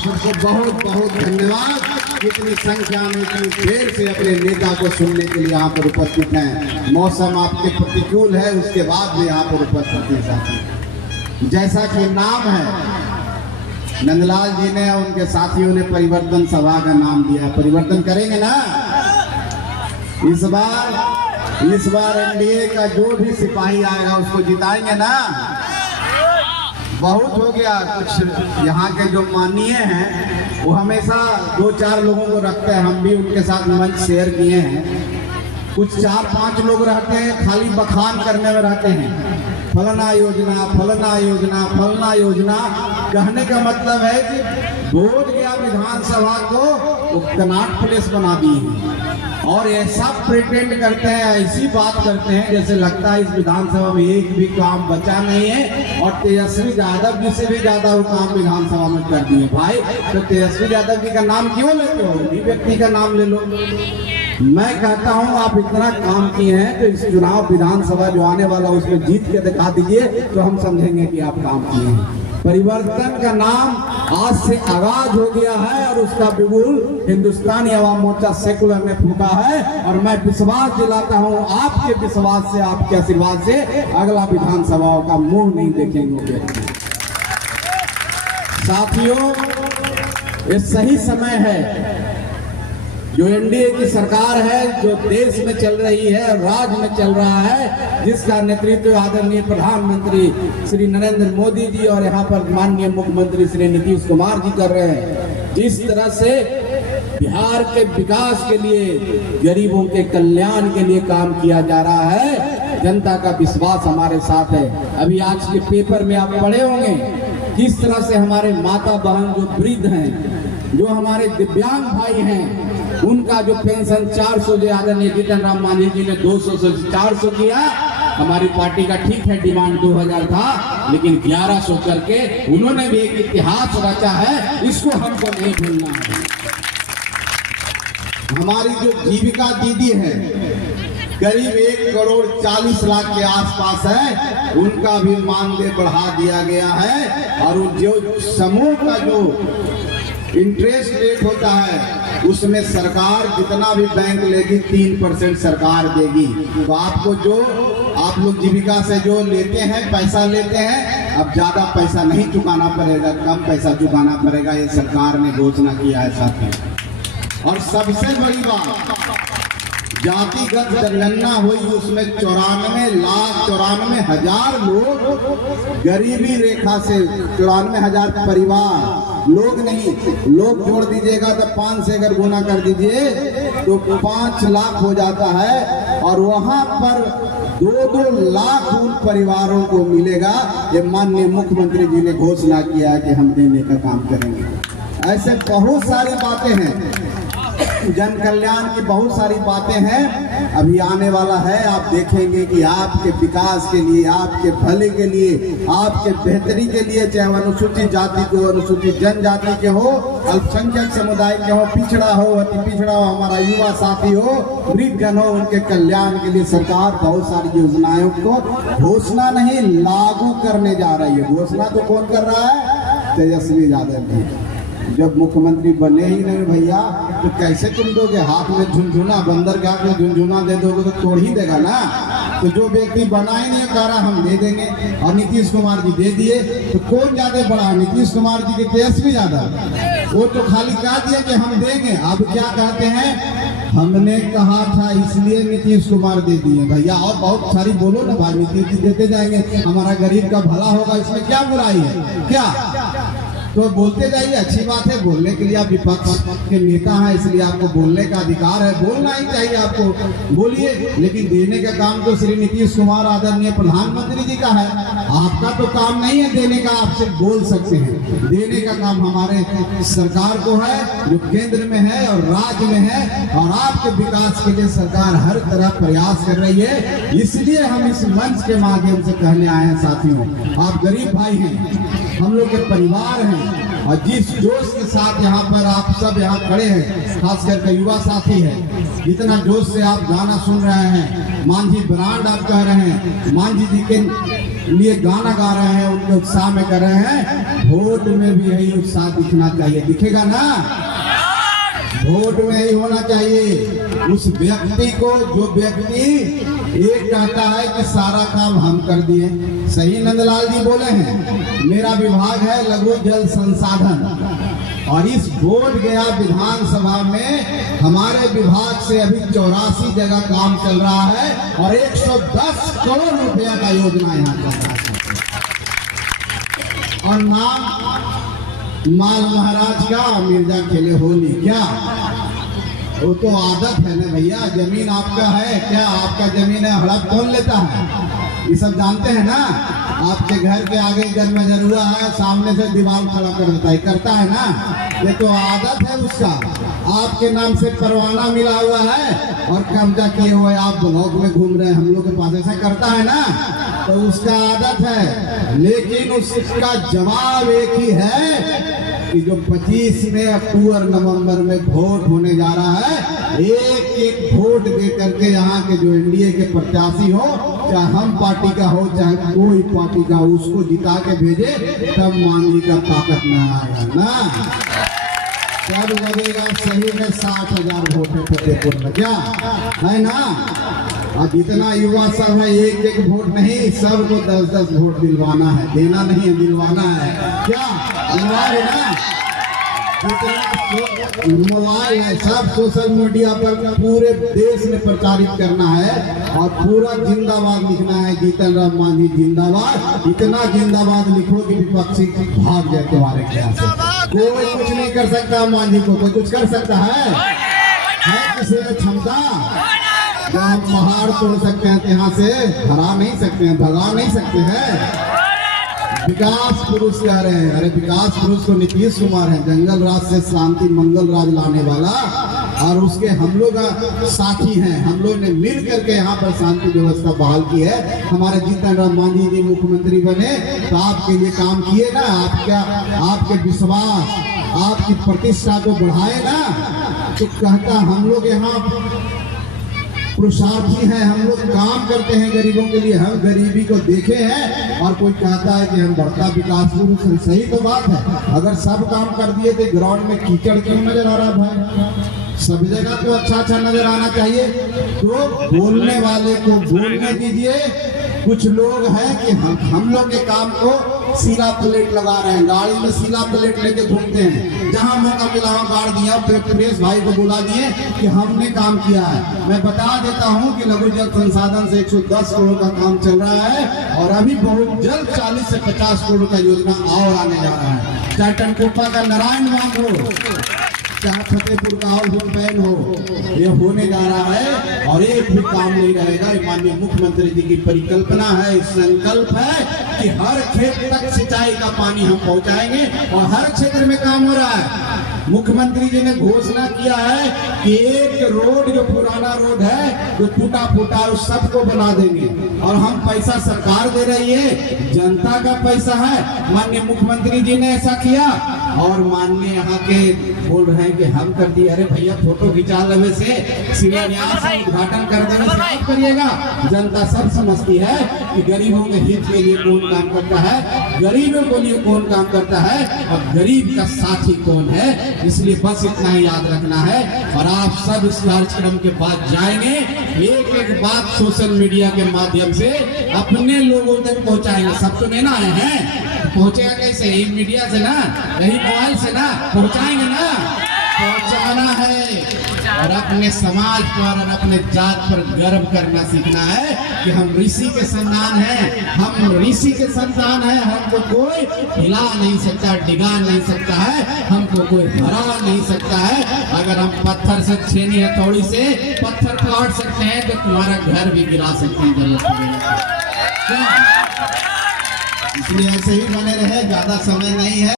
सबको बहुत बहुत धन्यवाद। इतनी संख्या में इतनी देर से अपने नेता को सुनने के लिए यहाँ पर उपस्थित हैं। मौसम आपके प्रतिकूल है, उसके बाद भी यहाँ पर उपस्थित हैं साथी। जैसा कि नाम है, नंदलाल जी ने और उनके साथियों ने परिवर्तन सभा का नाम दिया। परिवर्तन करेंगे ना इस बार एनडीए का जो भी सिपाही आएगा उसको जिताएंगे ना। बहुत हो गया, कुछ यहाँ के जो माननीय हैं वो हमेशा 2-4 लोगों को रखते हैं। हम भी उनके साथ मंच शेयर किए हैं। कुछ 4-5 लोग रहते हैं, खाली बखान करने में रहते हैं, फलना योजना फलना योजना फलना योजना। कहने का मतलब है कि बोध गया विधानसभा को वो कनाट प्लेस बना दिए हैं और ऐसा प्रिटेंड करते हैं, ऐसी बात करते हैं जैसे लगता है इस विधानसभा में एक भी काम बचा नहीं है। और तेजस्वी यादव जी से भी ज्यादा वो काम विधानसभा में कर दिए। भाई तो तेजस्वी यादव जी का नाम क्यों लेते हो? उन्हीं व्यक्ति का नाम ले लो। मैं कहता हूं आप इतना काम किए हैं तो इस चुनाव विधानसभा जो आने वाला उसमें जीत के दिखा दीजिए तो हम समझेंगे कि आप काम किए हैं। परिवर्तन का नाम आज से आगाज हो गया है और उसका बिगुल हिंदुस्तानी अवाम मोर्चा सेकुलर ने फूका है। और मैं विश्वास दिलाता हूं आपके विश्वास से, आपके आशीर्वाद से अगला विधानसभाओं का मुंह नहीं देखेंगे। साथियों, ये सही समय है जो एनडीए की सरकार है, जो देश में चल रही है, राज्य में चल रहा है, जिसका नेतृत्व आदरणीय प्रधानमंत्री श्री नरेंद्र मोदी जी और यहाँ पर माननीय मुख्यमंत्री श्री नीतीश कुमार जी कर रहे हैं। जिस तरह से बिहार के विकास के लिए, गरीबों के कल्याण के लिए काम किया जा रहा है, जनता का विश्वास हमारे साथ है। अभी आज के पेपर में आप पढ़े होंगे किस तरह से हमारे माता बहन जो वृद्ध हैं, जो हमारे दिव्यांग भाई हैं, उनका जो पेंशन 400 जो आदरणीय जीतन राम मांझी जी ने 200 से 400 किया। हमारी पार्टी का ठीक है डिमांड 2000 था, लेकिन 1100 करके उन्होंने भी एक इतिहास रचा है, इसको हमको नहीं भूलना है। हमारी जो जीविका दीदी है करीब 1,40,00,000 के आसपास है, उनका भी मानदेय बढ़ा दिया गया है। और जो समूह का जो इंटरेस्ट रेट होता है उसमें सरकार जितना भी बैंक लेगी 3% सरकार देगी। तो आपको जो आप लोग जीविका से जो लेते हैं, पैसा लेते हैं, अब ज्यादा पैसा नहीं चुकाना पड़ेगा, कम पैसा चुकाना पड़ेगा। ये सरकार ने घोषणा किया है साथियों। और सबसे बड़ी बात, जातिगत जनगणना हुई, उसमें 94,94,000 लोग गरीबी रेखा से, 94,000 परिवार, लोग नहीं, लोग जोड़ दीजिएगा तो 5 से अगर गुना कर दीजिए तो 5 लाख हो जाता है। और वहां पर 2-2 लाख उन परिवारों को मिलेगा। ये माननीय मुख्यमंत्री जी ने घोषणा किया है कि हम देने का काम करेंगे। ऐसे बहुत सारी बातें हैं, जन कल्याण की बहुत सारी बातें हैं। अभी आने वाला है, आप देखेंगे कि आपके विकास के लिए, आपके भले के लिए, आपके बेहतरी के लिए, चाहे अनुसूचित जाति को, अनुसूचित जनजाति के हो, अल्पसंख्यक समुदाय के हो, पिछड़ा हो, अति पिछड़ा हो, हमारा युवा साथी हो, वृद्धजन हो, उनके कल्याण के लिए सरकार बहुत सारी योजनाओं को घोषणा नहीं लागू करने जा रही है। घोषणा तो कौन कर रहा है? तेजस्वी यादव जी। जब मुख्यमंत्री बने ही नहीं भैया तो कैसे तुम दोगे? हाथ में झुनझुना, बंदर के हाथ में झुनझुना दे दोगे तो तोड़ ही देगा ना। तो जो व्यक्ति बना ही नहीं कह रहा हम दे देंगे, और नीतीश कुमार जी दे दिए, तो कौन ज्यादा बड़ा, नीतीश कुमार जी के तेजस्वी यादव? वो तो खाली कह दिया कि हम देंगे। अब क्या कहते हैं, हमने कहा था इसलिए नीतीश कुमार दे दिए। भैया और बहुत सारी बोलो ना भाई, नीतीश जी देते जाएंगे, हमारा गरीब का भला होगा, इसमें क्या बुराई है? क्या तो बोलते जाइए, अच्छी बात है। बोलने के लिए आप विपक्ष के नेता हैं, इसलिए आपको बोलने का अधिकार है, बोलना ही चाहिए आपको, बोलिए। लेकिन देने का काम तो श्री नीतीश कुमार आदरणीय प्रधानमंत्री जी का है, आपका तो काम नहीं है देने का। आप सिर्फ बोल सकते हैं, देने का काम हमारे सरकार को है, जो केंद्र में है और राज्य में है। और आपके विकास के लिए सरकार हर तरह प्रयास कर रही है। इसलिए हम इस मंच के माध्यम से कहने आए हैं साथियों, आप गरीब भाई हैं, हम लोग के परिवार हैं, और जिस जोश के साथ यहाँ पर आप सब यहाँ खड़े हैं, खास करके युवा साथी हैं, जितना जोश से आप गाना सुन रहे हैं, मांझी ब्रांड आप कह रहे हैं, मांझी जी के लिए गाना गा रहे हैं, उनके उत्साह में कर रहे हैं, वोट में भी यही उत्साह दिखना चाहिए। दिखेगा ना? वोट में ही होना चाहिए। उस व्यक्ति को, जो व्यक्ति एक कहता है कि सारा काम हम कर दिए। सही नंदलाल जी बोले हैं। मेरा विभाग है लघु जल संसाधन, और इस बोर्ड गया विधानसभा में हमारे विभाग से अभी 84 जगह काम चल रहा है और 110 करोड़ रुपया का योजना यहाँ चल रहा है। और नाम माल महाराज का, मिर्जा खेले होली। क्या वो तो आदत है ना भैया। जमीन आपका है क्या? आपका जमीन है, हड़प कौन लेता है? ये सब जानते हैं ना। आपके घर के आगे जन्मजर हुआ है, सामने से दीवार खड़ा कर देता है, करता है ना। ये तो आदत है उसका। आपके नाम से परवाना मिला हुआ है और कब्जा किए हुए आप ब्लॉक में घूम रहे हैं, हम लोग के पास ऐसा करता है ना, तो उसका आदत है। लेकिन उसका जवाब एक ही है कि जो 25 में अक्टूबर नवंबर में वोट होने जा रहा है, एक एक वोट दे करके यहाँ के जो एनडीए के प्रत्याशी हो, चाहे हम पार्टी का हो चाहे कोई पार्टी का, उसको जिता के भेजे, तब मांझी का ताकत न आएगा ना। तब लगेगा सही में 60,000 वोट है फतेहपुर में। क्या है ना? अब इतना युवा सब है, एक एक वोट नहीं, सबको 10-10 वोट दिलवाना है। देना नहीं है, दिलवाना है। क्या दिलवा है ना? मोबाइल है, सब सोशल मीडिया पर पूरे देश में प्रचारित करना है और पूरा जिंदाबाद लिखना है। जीतन राम मांझी जिंदाबाद। इतना जिंदाबाद लिखो कि विपक्षी भाग जाए तुम्हारे ख्याल से। कोई कुछ नहीं कर सकता मांझी को। कोई कुछ कर सकता है किसी में क्षमता? जो हम पहाड़ तोड़ सकते हैं, यहाँ से हरा नहीं सकते हैं, भगा नहीं सकते हैं। विकास पुरुष कह रहे हैं। अरे विकास पुरुष तो नीतीश कुमार है, जंगल राज से शांति मंगल राज लाने वाला, और उसके हम लोग साथी हैं। हम लोग ने मिल करके यहाँ पर शांति व्यवस्था बहाल की है। हमारे जीतन राम मांझी जी मुख्यमंत्री बने तो आपके लिए काम किए ना। आपके विश्वास, आपकी प्रतिष्ठा को बढ़ाए ना। तो कहता हम लोग यहाँ पुरुषार्थी हैं, हम लोग काम करते हैं गरीबों के लिए, हम गरीबी को देखे हैं। और कोई कहता है कि हम बढ़ता विकास पुरुष, सही तो बात है। अगर सब काम कर दिए तो ग्राउंड में कीचड़ क्यों नजर आ रहा भाई? सब जगह तो अच्छा नजर आना चाहिए। तो बोलने वाले को बोलने दीजिए। कुछ लोग हैं कि हम लोग के काम को सीला प्लेट लगा रहे हैं, गाड़ी में सीला प्लेट लेके घूमते हैं। जहां मौका मिला वहां गाड़ दिया, प्रेस भाई को बुला दिए कि हमने काम किया है। मैं बता देता हूं कि लघु जल संसाधन से 110 करोड़ का काम चल रहा है और अभी बहुत जल्द 40 से 50 करोड़ का योजना और आने जा रहा है। चाहे टनकोपा का नारायण बांध हो, चाहे फतेहपुर का पैन हो, ये होने जा रहा है और एक भी काम नहीं रहेगा। माननीय मुख्यमंत्री जी की परिकल्पना है, संकल्प है कि हर खेत तक सिंचाई का पानी हम पहुंचाएंगे और हर क्षेत्र में काम हो रहा है। मुख्यमंत्री जी ने घोषणा किया है कि एक रोड जो पुराना रोड है, जो टूटा फूटा, उस सबको बना देंगे। और हम पैसा सरकार दे रही है, जनता का पैसा है। माननीय मुख्यमंत्री जी ने ऐसा किया और माननीय यहाँ के बोल रहे हैं कि हम कर दिए। अरे भैया फोटो खिंचा लेने से, शिलान्यास उद्घाटन कर देने से आप करिएगा। जनता सब समझती है कि गरीबों के हित के लिए कौन काम करता है, गरीबों के लिए कौन काम करता है और गरीब का साथी कौन है। इसलिए बस इतना ही याद रखना है। और आप सब इस कार्यक्रम के बाद जाएंगे, एक एक बात सोशल मीडिया के माध्यम से अपने लोगों तक पहुंचाएंगे। सब तो नहीं ना आए हैं, पहुंचेगा कैसे? यही मीडिया से ना, यही मोबाइल से ना पहुंचाएंगे ना। पहुंचाना है और अपने समाज पर और अपने जात पर गर्व करना सीखना है कि हम ऋषि के संतान हैं, हम ऋषि के संतान हैं। हमको कोई हिला नहीं सकता, डिगा नहीं सकता है, हमको कोई हरा नहीं सकता है। अगर हम पत्थर से, छेनी हथौड़ी से पत्थर काट सकते हैं तो तुम्हारा घर भी गिरा सकते हैं जरूरत पड़ेगा। इसलिए ऐसे ही बने रहे, ज्यादा समय नहीं है।